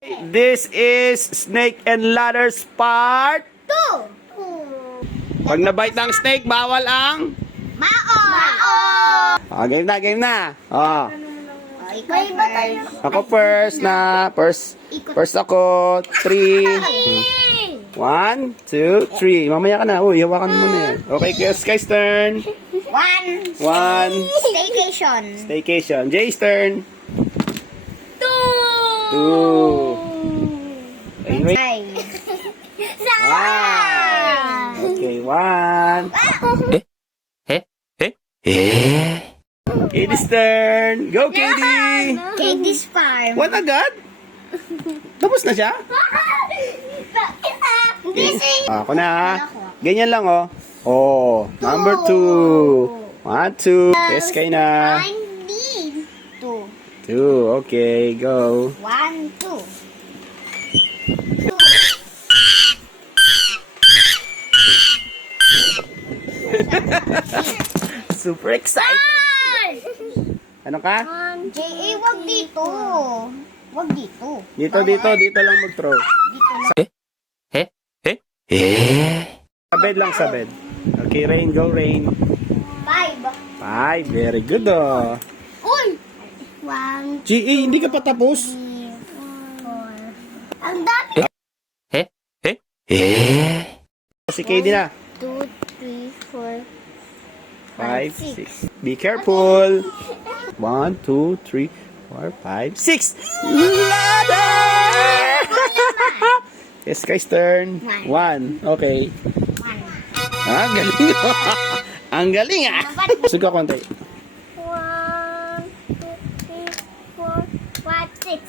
This is Snake and Ladders Part 2. Pag nabite ng snake, bawal ang... Mao. Game na, game na. May iba tayo. Ako first na. First ako. 3. 1, 2, 3. Mamaya ka na. Uy, hawakan mo na yan. Okay, Sky's turn. 1. 1. Staycation. Staycation. Jay's turn. 2. Anyway. 1. Okay, 1. Katie's turn. Go, Katie. Katie's farm. What agad? Tapos na siya? This is... Ako na ha. Ganyan lang oh. Oh, number 2. 1, 2. Yes, kayo na. 2. 2. Okay, go. 1, 2. Super excited. Ano ka? J.A. wag dito. Wag dito. Dito lang mag-throw. Dito lang. Sa bed lang, sa bed. Okay, Rain, go Rain. 5. 5. Very good oh. Uy! 1, GA, hindi ka pa tapos? 4. Ang dami. Si Katie na. 2, 3, 4. 5, 6. Be careful. 1, 2, 3, 4, 5, 6. Ladder! Yes, guys, turn. 1. Okay. 1. Ah, galing. Ang galing ah. Suga konti. 1, 2, 3, 4, 5, 6.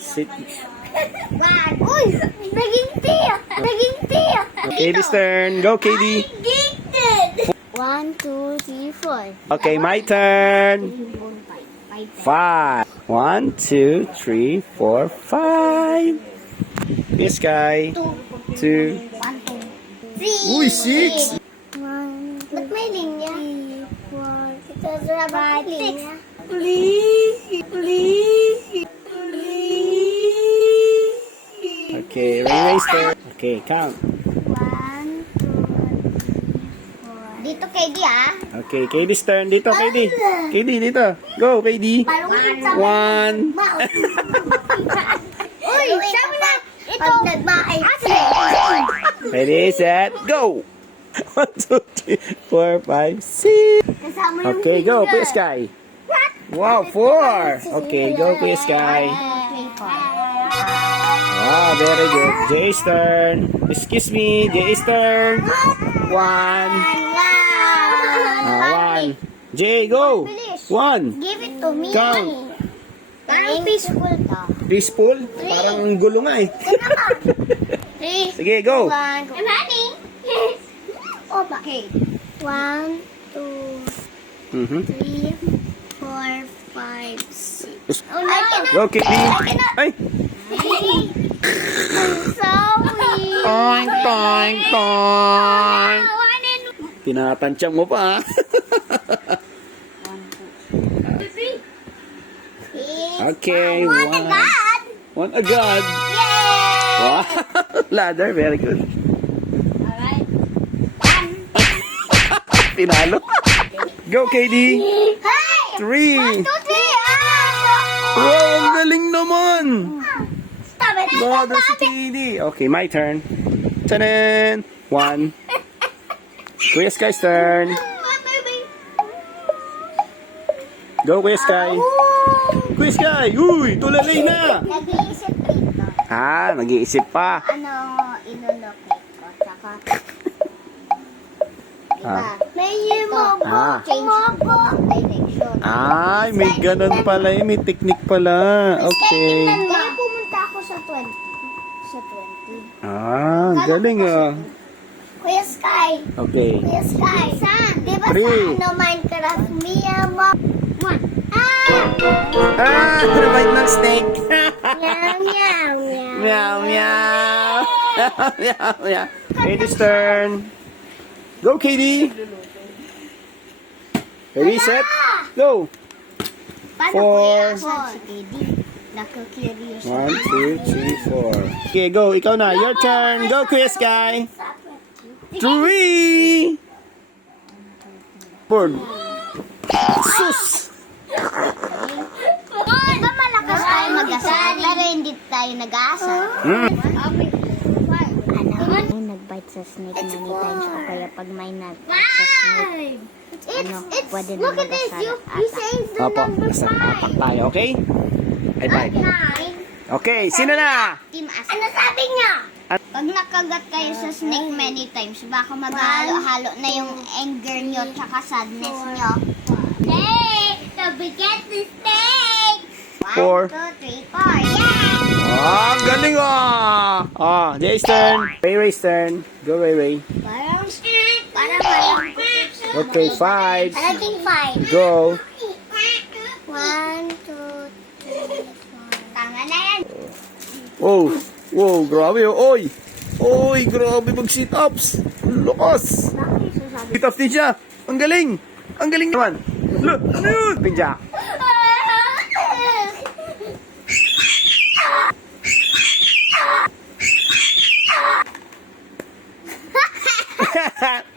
Sit. 1. Uy! Naginti ah! Naginti ah! Katie's turn. Go, Katie. Gifted! 1, 2, 3, 4. Okay, my turn. 5. 1, 2, 3, 4, 5. This guy. 2. 1, 2, 3. Uy, 6. 1, 2, ba't may linya? 3, 4, because rubber linya. Please! Please! Okay, Rain's turn. Okay, count. 1, 2, 3, 4. Dito, KD ah. Okay, Katie's turn. Dito, Katie. Katie, dito. Go, Katie. 1. Uy, sabi na! Ito! Pag nagmaay. Ready, set, go! 1, 2, 3, 4, 5, 6. Kasama yung Okay, go, finger. Kuya Sky. Wow, 4. Okay, go, Kuya Sky. 1, 2, 3, 4. Wow, very good. Jay's turn. Excuse me, Jay's turn. 1. 1. Jay, go. 1. Give it to me. Count. Parang peaceful to. Peaceful? Parang ang gulo nga eh. 3. Sige, go. 1. I'm running. Oh, okay. 1, 2, Mhm. 3, 4, 5, 6. Oh, no. Go, Katie. Ay! I'm sorry. Toink, toink, toink. One and Tinatansyang mo pa, ha? Okay, one 1. agad. 1 agad. Yay! Wow. Ladder, very good. Alright. Pinalo. Go, Katie. Hey! 3. 1, 2, 3. Wow, ang galing naman. Stop it. Brother si Katie. Okay, my turn. Tanan. 1. Kuya Sky's turn. Go, Kuya Sky. Kuya Sky. Uy, tulalay na. Nag-iisip dito. Ah, nag-iisip pa. Ano ilolocate ko? Tsaka... Ah. May mo Ah. change direction. Ay, may ganun pala eh. May technique pala. Okay. Kaya pumunta ako sa 20. Sa 20. Ah, galing ah. Kuya Sky. Okay. Kuya Sky. San? Di ba 3. sa ano Minecraft? Mia mo. 1. Ah, nabite ng snake. Meow, meow, meow. Meow, meow. Meow, meow. Katie's turn. Go, Katie. Ready, set, go. Paano Four. kuya asan si Teddy? Nakakurious. 1, 2, 3, 4. Okay, go. Ikaw na. Your turn. Go, Kuya Sky. 3. 4. Sus! Di ba malakas tayo mag-asal, pero hindi tayo nag-aasal? May nag-bite sa snake many times o kaya pag may nag-bite sa snake, pwede na mag-asal ata. Opo. Basta apak tayo, okay? Ay, bye. Okay, sino na? Team As. Ano sabi niya? Pag nakagat kayo sa snake many times, baka maghalo-halo na yung anger nyo tsaka sadness nyo. Snake! Don't forget the snake! 4. 1, 2, 3, 4. Yeah! Ah, ang galing Jay's turn. Ray's turn. Go, Ray. Parang walang Okay, 5. Parating 5. Go. 1, 2, 3, 4. Tama na yan. Oh, wow, grabe. Oy, grabe mag-sit-ups. Ang lakas. Sit-ups din siya. Ang galing. Ang galing naman. Look, ano yun? Pinja.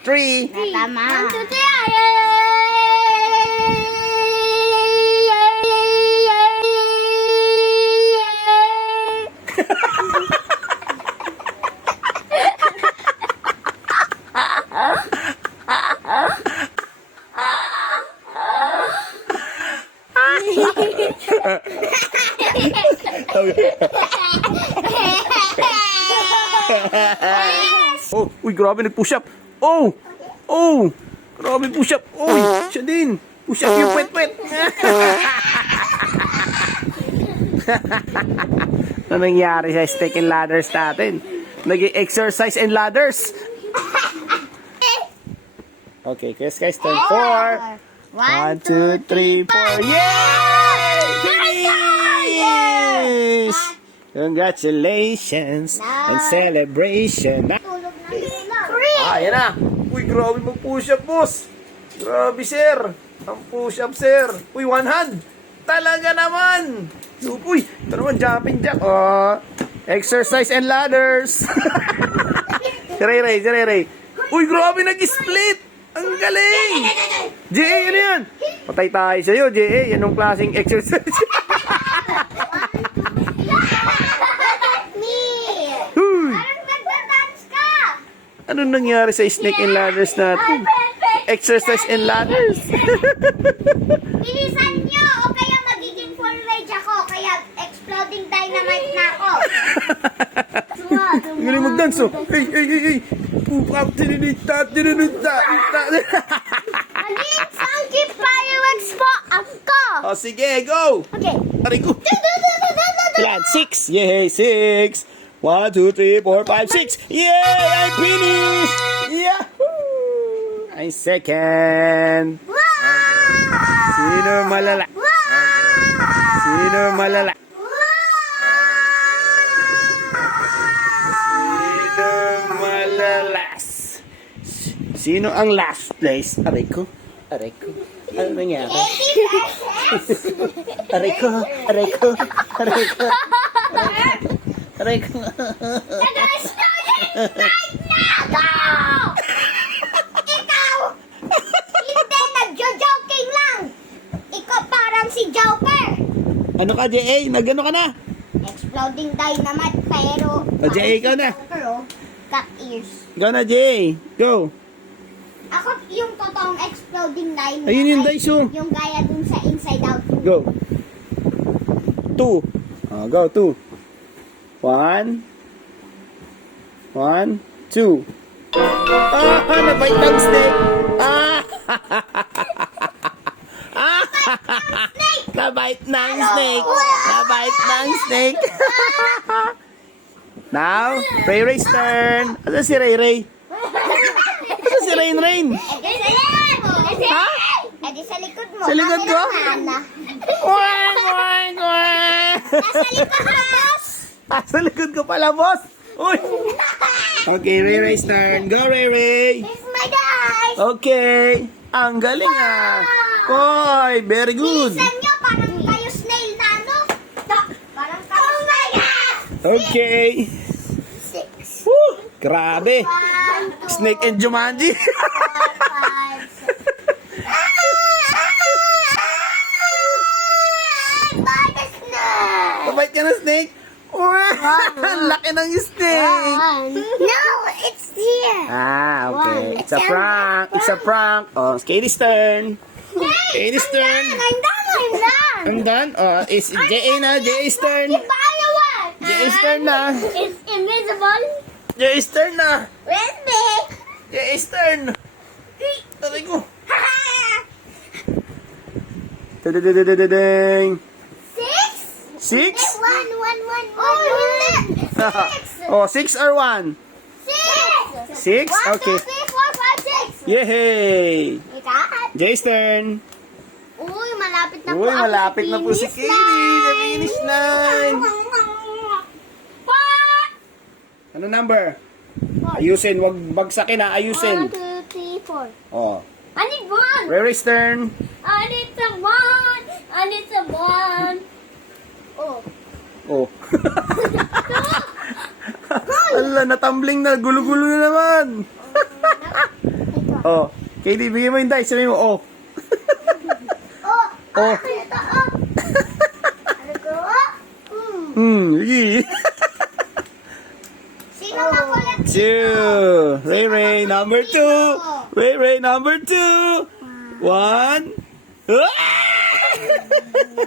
Three. Tama. 1, 2, 3. Oh, uy, grabe nag-push up. Oh, grabe push up. Uy, siya din. Push up yung pwet-pwet. Ano nangyari sa stick and ladders natin? Nag-exercise and ladders. Okay, guys, turn 4. 1, 2, 3, 4. Yay! Yes! Congratulations and celebration. Tulog na tulog. Ah, yan na. Uy, grabe mag-push up, boss. Grabe, sir. Ang push up, sir. Uy, one hand. Talaga naman. Uy, ito naman, jumping jack. Oh, exercise and ladders. Si Ray. Uy, grabe, nag-split. Ang galing. J.A., ano yan? Patay tayo sa'yo, J.A. Anong klaseng exercise? Huy. Parang nagda-dance ka. Anong nangyari sa snake and ladders natin? Exercise and ladders. Bilisan nyo o kaya magiging full rage ako. Kaya exploding dynamite na ako. Ang galing mag-dance, oh. Hey. Maging funky fireworks po ako. Oh, sige, go. Okay. Aray ko. Plan, 6. Yay, 6. 1, 2, 3, 4, 5, 6. Yay, I finished. Yahoo! I'm second. Wow! Sino malala? Sino malala? Sino malalas? Sino ang last place? Aray ko. Ano nangyari? Aray ko. Ikaw! Hindi, nagjo-joking lang! Ikaw parang si Joker! Ano ka, J.A.? Nagano ka na? Exploding dynamite, pero... J.A., ikaw na. Joker, oh. Cut ears. Go na, J.A. Go. Ako yung totoong exploding dynamite. Ayun yung dice, oh. Yung gaya dun sa Inside Out. Go. 2. Go, 2. 1, 2. Nabite ng snake. Nabite ng snake. Now, Ray's turn. Ano si Ray? Ano si Rain? Ha? Edi sa likod mo. Sa likod ko? Quack. Nasa likod mo, boss! Sa likod ko pala, boss. Uy. Okay, Ray's turn. Go, Ray. It's my guys! Okay. Ang galing, Oy, very good. Bilisan nyo, parang Okay. 6. Woo! Grabe. 1, 2, Snake and Jumanji. 4, 5, 6. Babait ka ng snake? Wow! Ang laki ng snake! No, it's here. Ah, okay. One. It's a prank. It's a prank. Oh, it's Katie's turn. Katie's turn. I'm done. I'm done. Oh, it's J.A. na. J.A.'s turn. The other one. J.A.'s turn na. It's invisible. J.A.'s turn na. Where's me? J.A.'s turn. Taray ko. Dadadadadadadang. 6? 6? 1. Oh, hindi. 6. Oh, 6 or 1? 6. 6? 1, Okay. 2, 3, 4, 5, 6. Yay! Ikat. Jay's turn. Uy, malapit na po Uy, ako malapit sa na po si finish Katie sa finish line. Ano number? Ayusin, wag bagsakin ha, 1, ayusin. 2, 3, 4. Oh. I need 1. Rary's turn. I need some 1. I need some 1. Oh. Oh. Ala, natumbling na, gulo-gulo na naman. Oh, Katie, bigyan mo yung dice, sabihin mo, oh. Oh. Oh. Ito, oh. Ano ko? Sige. Sino makulit? 2. Ray, number 2. Ray, number 2. 1.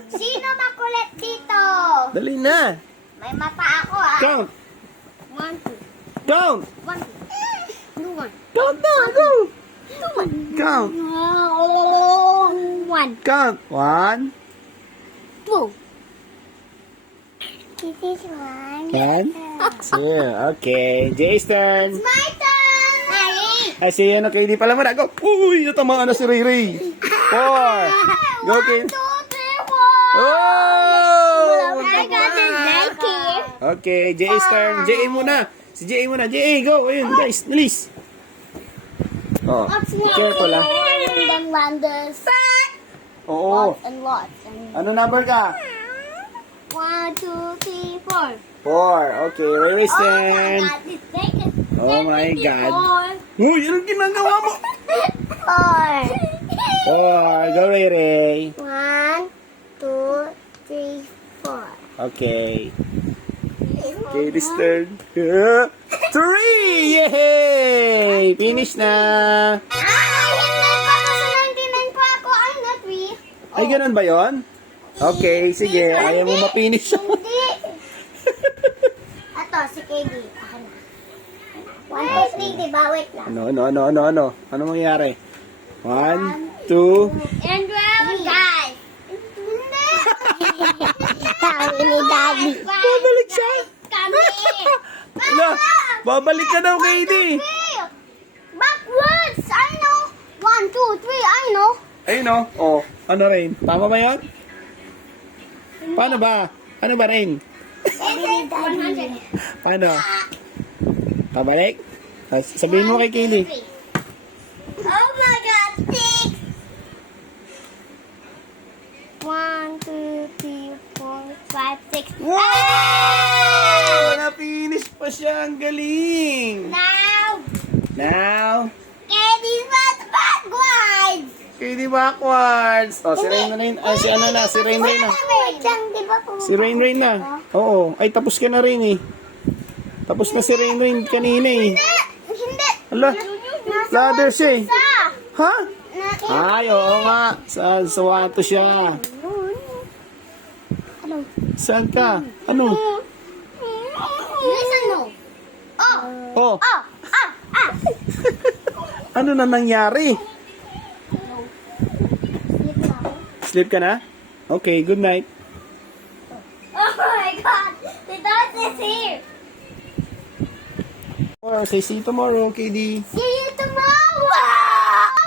Sino makulit dito? Dali na. May mata ako ah. Count. 1, 2. Count. 1, 2. 1. Count na, go. Count. 1, Count. 1. 2. This is 1. And 2. Okay. Jay's turn. My turn! Ay! Ay, si ano, Katie pala mo na. Go. Uy, natamaan na si Ray Ray. 4. Go, 1, 2, Katie. 3, 4. Oh! I got this Nike. Okay, Jay's turn. Jay muna. Si Jay muna. Jay, go. Ayun, guys. Bilis. Oh, careful ah. And then wonders. Oo. Lots and lots. And Ano number ka? 1, 2, 3, 4. 4. Okay, Ray's turn. got this Nike. Oh my God. Uy, anong ginagawa mo? 4. 4. Go, Ray Ray. 1, 2, 3, 4. Okay. Katie's turn. 3! Yay! Finish na! Hindi pa kasi 99 pa ako. I'm not 3. Ay, ganun ba yon? Okay, sige. Ayaw mo ma-finish siya. Hindi. Ato, si KD. Ako na. 1, 2, 3, diba? Wait lang. Ano? Ano mangyari? 1, 2... And guys. Hindi. Sabi ni Daddy. Babalik siya. Kami. Ala, babalik ka daw, Katie. Backwards. I know. 1, 2, 3. I know. Ayun o. Oh, ano rin? Tama ba yan? Paano ba? Ano ba rin? Sabi ni Daddy. Paano? Pabalik? Sabihin mo kay Katie. Oh my God. 6. 1, 2, 3, 4, 5, 6. Wow! Na-finish pa siya. Ang galing. Now, Now, Eddie's backwards. Katie backwards. Oh, si Rain na rin. Ay, si ano na. Si Rain na. Wait lang, di ba po? Si Rain na. Oo. Ay, tapos ka na rin eh. Tapos na si Rain kanina eh. Hindi. Ala, ladder siya eh. Sa. Ha? Ay, oo nga. Sa wato siya. Ano? Saan ka? Ano? Listen, no. Oh. Oh, Oh. ano na nangyari? Sleep ka na? Okay, good night. Oh my God. The dog is here. Or say see you tomorrow, KD. See you tomorrow. Wow.